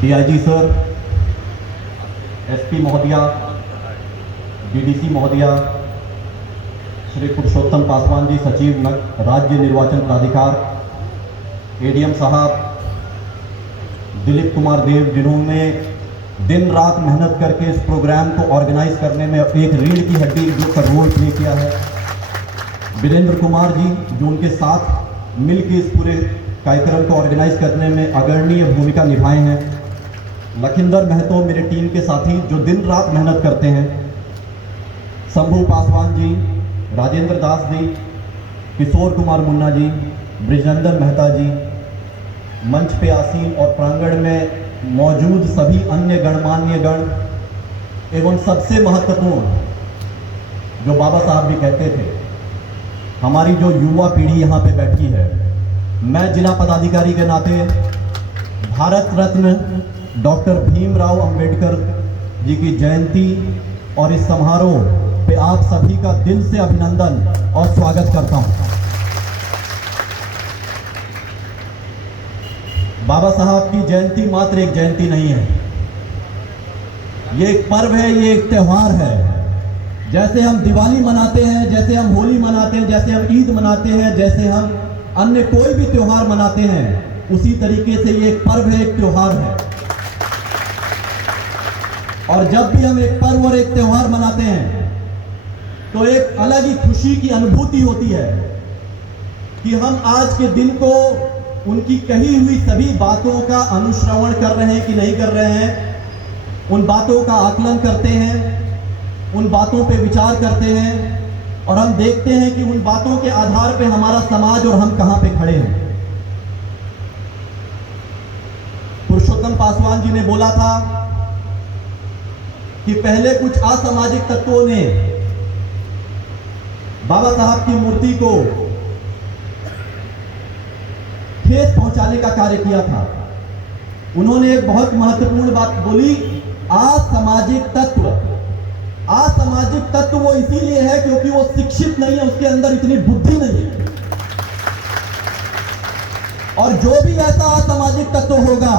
DIG sir, SP महोदया, DDC महोदया, श्री पुरुषोत्तम पासवान जी, सचिव राज्य निर्वाचन प्राधिकार, एडीएम साहब, दिलीप कुमार देव, जिन्होंने दिन रात मेहनत करके इस प्रोग्राम को ऑर्गेनाइज करने में एक रीढ़ की हड्डी का रोल प्ले किया है, वीरेंद्र कुमार जी, जो उनके साथ मिलकर इस पूरे कार्यक्रम को ऑर्गेनाइज करने में अग्रणीय भूमिका निभाए हैं, लखिंदर महतो, मेरे टीम के साथी जो दिन रात मेहनत करते हैं, शंभू पासवान जी, राजेंद्र दास जी, किशोर कुमार मुन्ना जी, ब्रिजनंदन मेहता जी, मंच पे आसीन और प्रांगण में मौजूद सभी अन्य गणमान्य गण एवं सबसे महत्वपूर्ण, जो बाबा साहब भी कहते थे, हमारी जो युवा पीढ़ी यहाँ पे बैठी है, मैं जिला पदाधिकारी के नाते भारत रत्न डॉक्टर भीमराव अंबेडकर जी की जयंती और इस समारोह पे आप सभी का दिल से अभिनंदन और स्वागत करता हूं। बाबा साहब की जयंती मात्र एक जयंती नहीं है, ये एक पर्व है, ये एक त्यौहार है। जैसे हम दिवाली मनाते हैं, जैसे हम होली मनाते हैं, जैसे हम ईद मनाते हैं, जैसे हम अन्य कोई भी त्यौहार मनाते हैं, उसी तरीके से ये एक पर्व है, एक त्यौहार है। और जब भी हम एक पर्व और एक त्यौहार मनाते हैं तो एक अलग ही खुशी की अनुभूति होती है कि हम आज के दिन को उनकी कही हुई सभी बातों का अनुश्रवण कर रहे हैं कि नहीं कर रहे हैं, उन बातों का आकलन करते हैं, उन बातों पे विचार करते हैं और हम देखते हैं कि उन बातों के आधार पे हमारा समाज और हम कहां पे खड़े हैं। पुरुषोत्तम पासवान जी ने बोला था कि पहले कुछ असामाजिक तत्वों ने बाबा साहब की मूर्ति को ठेस पहुंचाने का कार्य किया था। उन्होंने एक बहुत महत्वपूर्ण बात बोली, असामाजिक तत्व। असामाजिक तत्व वो इसीलिए है क्योंकि वो शिक्षित नहीं है, उसके अंदर इतनी बुद्धि नहीं है। और जो भी ऐसा असामाजिक तत्व होगा,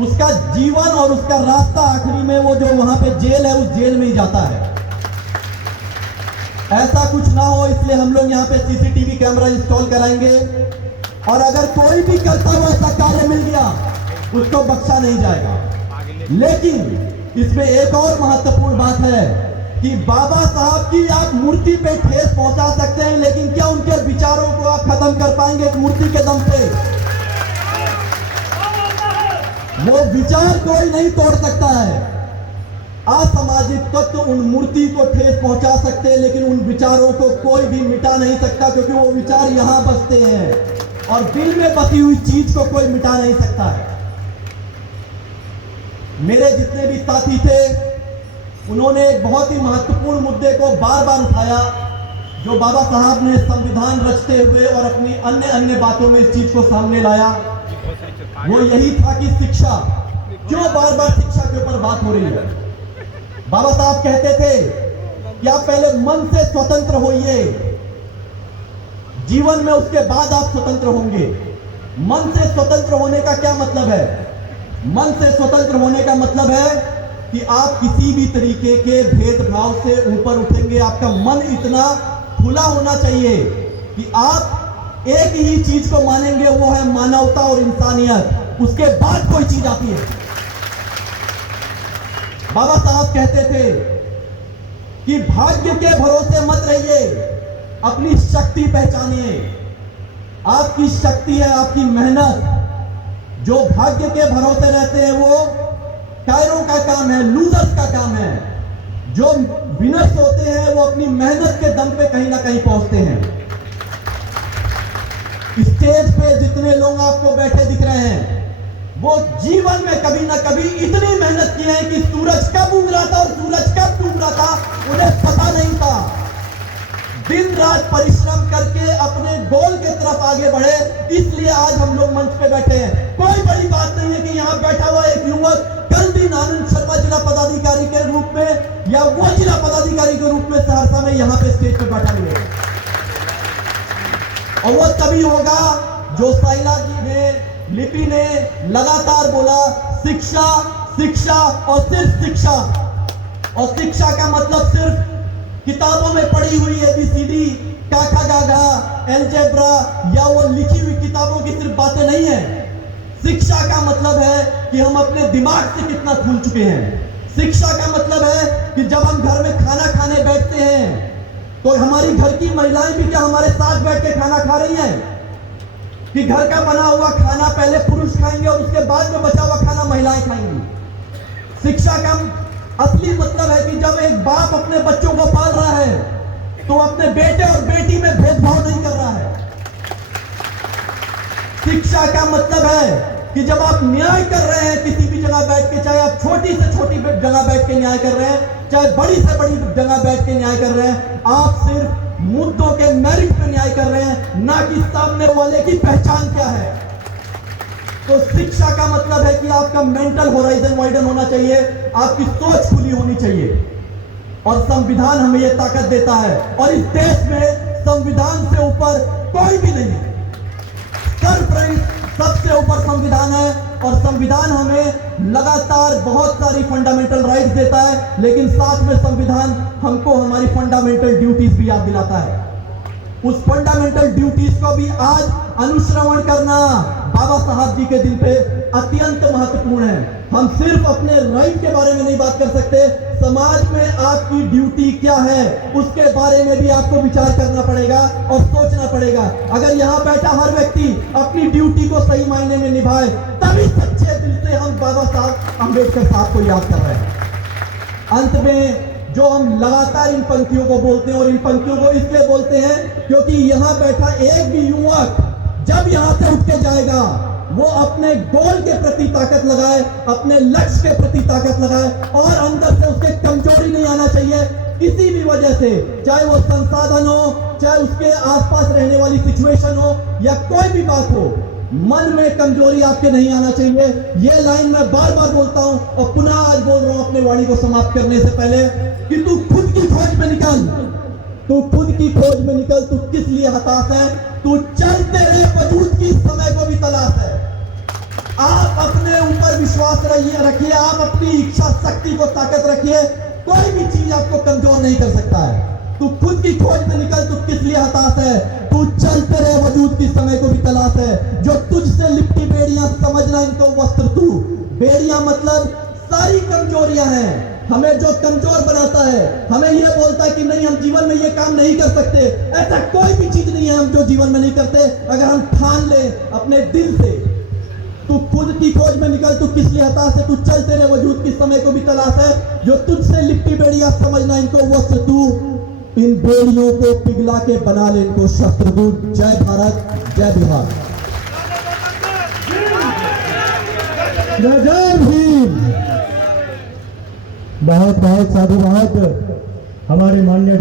उसका जीवन और उसका रास्ता आखिरी में वो जो वहां पे जेल है, उस जेल में ही जाता है। ऐसा कुछ ना हो, इसलिए हम लोग यहाँ पे सीसीटीवी कैमरा इंस्टॉल कराएंगे और अगर कोई भी करता हुआ ऐसा कार्य मिल गया, उसको बख्शा नहीं जाएगा। लेकिन इसमें एक और महत्वपूर्ण बात है कि बाबा साहब की आप मूर्ति पे ठेस पहुंचा सकते हैं, लेकिन क्या उनके विचारों को आप खत्म कर पाएंगे एक मूर्ति के दम पे? वो विचार कोई नहीं तोड़ सकता है। असामाजिक तत्व उन मूर्ति को ठेस पहुंचा सकते हैं, लेकिन उन विचारों को कोई भी मिटा नहीं सकता, क्योंकि वो विचार यहां बसते हैं और दिल में बसी हुई चीज को कोई मिटा नहीं सकता है। मेरे जितने भी साथी थे, उन्होंने एक बहुत ही महत्वपूर्ण मुद्दे को बार बार उठाया, जो बाबा साहब ने संविधान रचते हुए और अपनी अन्य अन्य बातों में इस चीज को सामने लाया। वो यही था कि शिक्षा, क्यों बार बार शिक्षा के ऊपर बात हो रही है। बाबा साहब कहते थे कि आप पहले मन से स्वतंत्र होइए, जीवन में उसके बाद आप स्वतंत्र होंगे। मन से स्वतंत्र होने का क्या मतलब है? मन से स्वतंत्र होने का मतलब है कि आप किसी भी तरीके के भेदभाव से ऊपर उठेंगे। आपका मन इतना खुला होना चाहिए कि आप एक ही चीज को मानेंगे, वो है मानवता और इंसानियत। उसके बाद कोई चीज आती है। बाबा साहब कहते थे कि भाग्य के भरोसे मत रहिए, अपनी शक्ति पहचानिए। आपकी शक्ति है आपकी मेहनत। जो भाग्य के भरोसे रहते हैं वो कायरों का काम है, लूजर्स का काम है। जो विनर्स होते हैं वो अपनी मेहनत के दम पे कहीं ना कहीं पहुंचते हैं। स्टेज पे जितने लोग आपको बैठे दिख रहे हैं, वो जीवन में कभी ना कभी इतनी मेहनत की है कि सूरज कब उग रहा था और सूरज कब डूब रहा था उन्हें पता नहीं था। दिन रात परिश्रम करके अपने गोल की तरफ आगे बढ़े, इसलिए आज हम लोग मंच पे बैठे हैं। कोई बड़ी बात नहीं है कि यहाँ बैठा हुआ एक युवक कल दिन आनंद शर्मा जिला पदाधिकारी के रूप में या वो जिला पदाधिकारी के रूप में सहरसा में यहाँ पे स्टेज पे बैठा हुआ है। और वो तभी होगा जो साइला जी ने लिपि ने लगातार बोला शिक्षा, शिक्षा और सिर्फ शिक्षा। और शिक्षा का मतलब सिर्फ किताबों में पढ़ी हुई ABCD, का खा गा घा, एलजेब्रा या वो लिखी हुई किताबों की सिर्फ बातें नहीं है। शिक्षा का मतलब है कि हम अपने दिमाग से कितना खुल चुके हैं। शिक्षा का मतलब है कि जब हम घर में खाना खाने बैठते हैं तो हमारी घर की महिलाएं भी क्या हमारे साथ बैठ के खाना खा रही हैं? कि घर का बना हुआ खाना पहले पुरुष खाएंगे और उसके बाद में बचा हुआ खाना महिलाएं खाएंगी। शिक्षा का असली मतलब है कि जब एक बाप अपने बच्चों को पाल रहा है तो अपने बेटे और बेटी में भेदभाव नहीं कर रहा है। शिक्षा का मतलब है कि जब आप न्याय कर रहे हैं किसी भी जगह बैठ के, चाहे आप छोटी से छोटी जगह बैठ के न्याय कर रहे हैं, चाहे बड़ी से बड़ी जगह बैठ के न्याय कर रहे हैं, आप सिर्फ मुद्दों के मेरिट पे न्याय कर रहे हैं, ना कि सामने वाले की पहचान क्या है। तो शिक्षा का मतलब है कि आपका मेंटल होराइजन वाइडन होना चाहिए, आपकी सोच खुली होनी चाहिए। और संविधान हमें यह ताकत देता है और इस देश में संविधान से ऊपर कोई भी नहीं है। सबसे ऊपर संविधान है और संविधान हमें लगातार बहुत सारी फंडामेंटल राइट्स देता है, लेकिन साथ में संविधान हमको हमारी फंडामेंटल ड्यूटीज भी याद दिलाता है। उस फंडामेंटल ड्यूटीज को भी आज अनुश्रवण करना बाबा साहब जी के दिन पे अत्यंत महत्वपूर्ण है। हम सिर्फ अपने राइट के बारे में नहीं बात कर सकते, समाज में आपकी ड्यूटी क्या है उसके बारे में भी आपको विचार करना पड़ेगा और सोचना पड़ेगा। अगर यहाँ बैठा हर व्यक्ति अपनी ड्यूटी को सही मायने में निभाए, तभी सच्चे दिल से हम बाबा साहब अम्बेडकर साहब को याद कर रहे हैं। अंत में जो हम लगातार इन पंक्तियों को बोलते हैं, और इन पंक्तियों को इसलिए बोलते हैं क्योंकि यहाँ बैठा एक भी युवक जब यहाँ से उठ के जाएगा वो अपने गोल के प्रति ताकत लगाए, अपने लक्ष्य के प्रति ताकत लगाए, और अंदर से उसके कमजोरी नहीं आना चाहिए किसी भी वजह से, चाहे वो संसाधन हो, चाहे उसके आसपास रहने वाली सिचुएशन हो या कोई भी बात हो। मन में कमजोरी आपके नहीं आना चाहिए। ये लाइन मैं बार बार बोलता हूं और पुनः आज बोल रहा हूं अपने वाणी को समाप्त करने से पहले कि तू खुद की खोज में निकल, तू खुद की खोज में निकल। तू किस लिए हताश है? तू चलते रहे वजूद की समय को भी तलाश है। आप अपने ऊपर विश्वास रखिए, आप अपनी इच्छा शक्ति को ताकत रखिए, कोई भी चीज आपको कमजोर नहीं कर सकता है। तू खुद की खोज में निकल। तू किस लिए हताश है? तू चलते रहे वजूद की समय को भी तलाश है। जो तुझसे लिपटी बेड़ियां समझना इनको वस्त्र तू। बेड़ियां मतलब सारी कमजोरियां हैं। हमें जो कमजोर बनाता है, हमें यह बोलता है कि नहीं हम जीवन में ये काम नहीं कर सकते, ऐसा कोई भी चीज नहीं है हम जो जीवन में नहीं करते, अगर हम ठान ले अपने दिल से। तू खुद की खोज में निकल। तू किस लिए हताश है? तू चलते रहे वजूद की समय को भी तलाश है। जो तुझसे लिपटी बेड़ियां समझना इनको वस्त्र तू। इन बेड़ियों को पिघला के बना ले इनको शस्त्रदूत। जय भारत, जय बिहार, जय भीम। बहुत बहुत साधुवाद हमारे माननीय